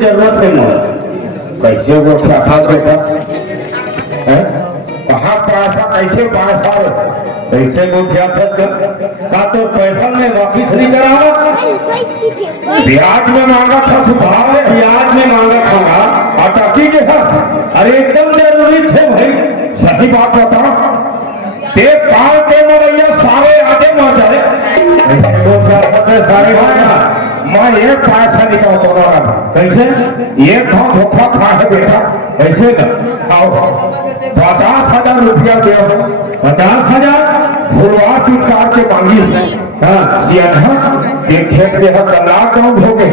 जरूरत है मोर कैसे वो क्या बेटा है कहाँ पैसा कैसे पास कैसे गोठिया का तो पैसा में वापिस नहीं करावा ब्याज में मांगा था सुधार ब्याज में मांगा था अटकी के हस अरे एकदम जरूरी थे भाई सही बात बता ते काल के मरैया सारे आगे मर जाए सारे मैं एक पैसा निकाल रहा कैसे एक धोखा खा है बेटा कैसे ना आओ 50,000 रुपया दे 50,000 भुलवा चुटकार के मांगी खेत दे लॉकडाउन हो गए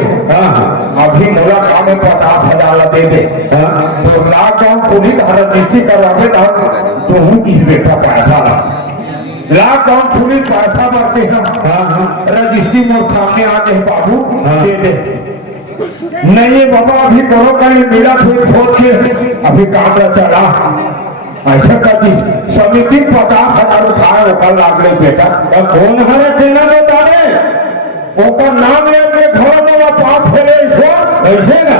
अभी मोला काम में 50,000 दे दे तो लॉकडाउन पूरी रणनीति करवावे तो किस बेटा पैसा लॉकडाउन पूरी पैसा बढ़ते हैं रजिस्ट्री मोर सामने आ गए बाबू दे दे नहीं बाबा अभी करो कहीं मेरा छोड़ के अभी काम चला ऐसा कर दी समिति 50,000 उठाए ओकर लाग रही बेटा कौन हरे देना बता रहे ओकर नाम ले अपने घर में पाप फेले ऐसे ना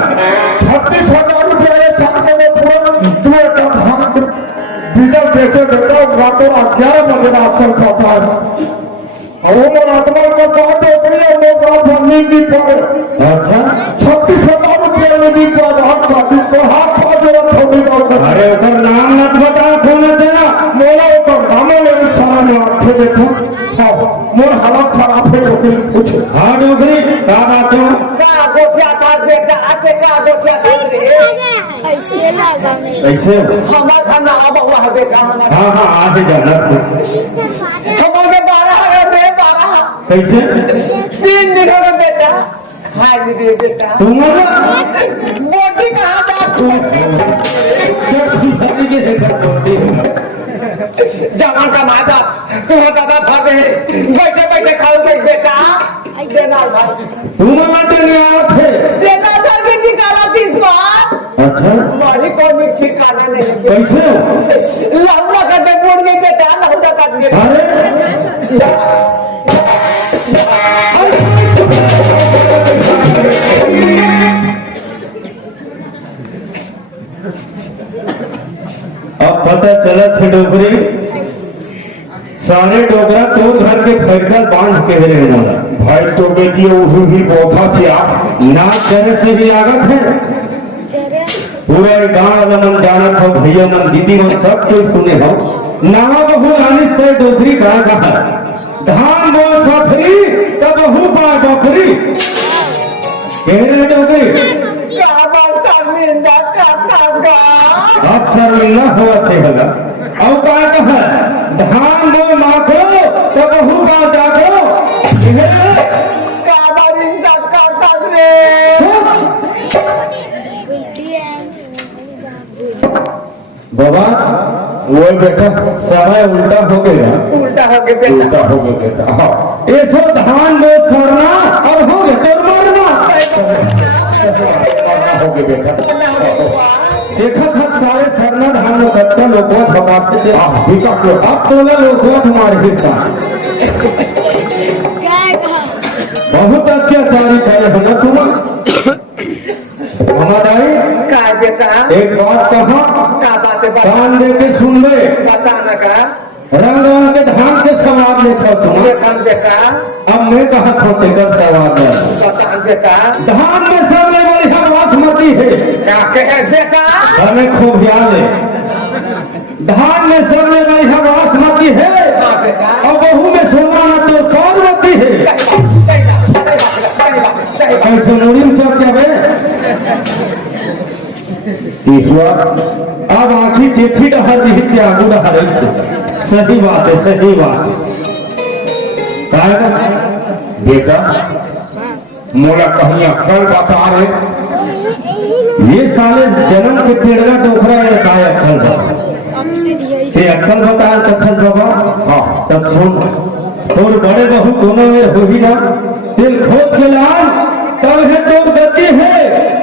36,000 रुपया सामने में पूरा डीजल बेचे बेटा रातों 11 बजे रात तक खाता है और वो महात्मा का बात है वो बात बनने की पड़े अच्छा 36,000 रुपया में भी हाथ अरे उधर नाम मत बताओ कौन देना मोला ऊपर नामों में सारा में आंखें देखो मोर हालत खराब है कुछ हाँ डोगरी क्या बात है का गोठिया था बेटा आते का गोठिया था रे ऐसे लगा नहीं कैसे हमारा ना अब हुआ है बेटा हाँ हाँ आगे जाना हमारे 12 रे 12 कैसे 3 बीघा में बेटा हां दीदी बेटा तुम्हारा मोटी कहां बात जवान का माता तुम्हारा दादा भागे बैठे बैठे खाओ बेटा देना भाई तुम्हारा नहीं थे देना था कि निकाला 30 बार अच्छा हमारी कोई ठिकाना नहीं कैसे लौड़ा का दे बोल में बेटा लौड़ा का दे अरे अब पता चला थे डोगरी सारे डोगरा तो घर के फैसल बांध के रहने वाला भाई तो बेटी भी पौधा से आप नाच करने से भी आगत है पूरा गाँव मन जानत हो भैया मन दीदी मन सब कोई सुने हो नावा बहु आनिस ते डोगरी कहाँ कहा धान बोल सफरी तब बहु पा डोगरी कहने डोगरी अक्सर मिलना हुआ थे भला अब क्या कहा धान दो माखो तो बहु का जागो बाबा वो बेटा समय उल्टा हो गया उल्टा हो गया उल्टा हो गया बेटा हाँ ये सब धान दो छोड़ना और हो गया तो मरना हो गया बेटा देखा था सारे सरना धान में कच्चा लोगों समाप्त थे अब तो लोगों तुम्हारे हिस्सा बहुत अत्याचारी करे हो ना तुम हमारा एक बात कहा कान दे के सुन ले बताना का रंग रंग के धान से सवार लेता तुम अब मैं कहा खोते कर सवार धान में सब ले बड़ी हम बासमती है क्या कैसे का हमें खूब याद है धान में सब ले बड़ी हम बासमती है और बहू में सोना तो पार्वती है ऐसे मुड़ीम चल क्या ईश्वर अब आखिर चिट्ठी डहर दी क्या आगू डहर सही बात है सही बात है बेटा मोला कहीं अक्खल बता रहे ये साले जन्म के पेड़गा डोखरा है काय अक्खल से अक्खल बताया कथल बाबा हाँ तब सुन और बड़े बहू दोनों में हो ही ना दिल खोद के लाल तब है तो गति है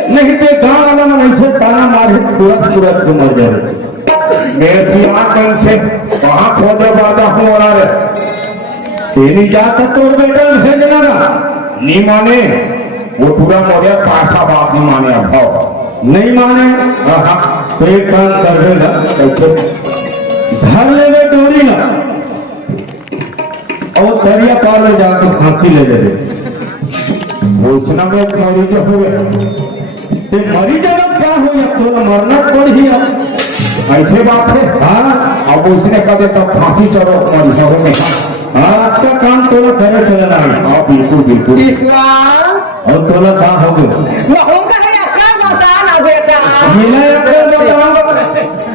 नहीं तो गाँव वाला मन ऐसे ताना मारे तुरंत को मर जाए मेरे आंखन से वहां खोदे वादा हो रहा है तेरी जात तो बेटा भेजना ना नी माने वो पूरा मोरिया पासा बाप नहीं माने भाव नहीं माने तो एक काम कर देगा, कैसे धर ले डोरी ना और दरिया पार में जाकर फांसी ले ले घोषणा में मरी जो हुए ते मरी जगत क्या हो या तो मरना पड़ी है। ऐसे बात है। हाँ अब उसने कदे तब फांसी चढ़ो मरी सरो में आज का काम तो करे चले रहा है। हाँ बिल्कुल बिल्कुल ईश्वर और तोला कहाँ हो गए होगा है ऐसा बता ना बेटा मिला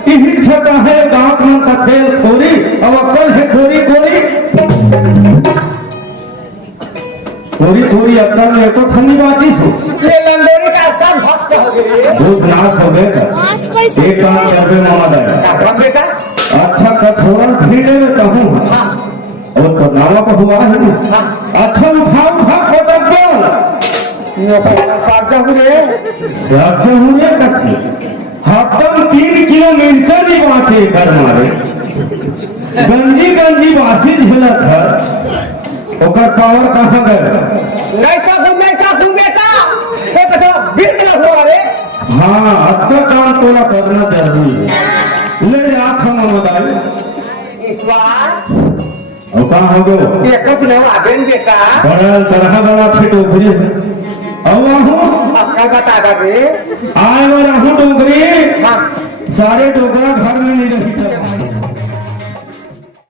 इच्छा का है गाँव में का खेल खोरी अब अक्कल है खोरी खोरी खोरी खोरी अक्कल में तो ठंडी बाजी हो ये लंडोरी का सब भक्त हो गए दूध नाश हो गए एक काम कर दे मामा दादा बेटा अच्छा कठोरा भीड़े में कहूँ और तो नामा को हुआ है ना अच्छा उठा कोटक बोल राज्य हुए कथी हफ्तम 3 किलो मिर्चा नहीं बाँचे घर मारे गंजी गंजी बासी झेलत है ओकर पावर कहाँ गए नहीं सकूं बेटा ये तो बिल्कुल हुआ रे हाँ अच्छा काम तोला करना जरूरी है ले आप हम बताए ईश्वर और कहाँ हो गए एक दिन आवेन बेटा बड़ा तरह बड़ा फिट उभरी अब आहूँ आपका बता दे आए वो रहूँ डोगरी हाँ सारे डोगरा घर में नहीं रही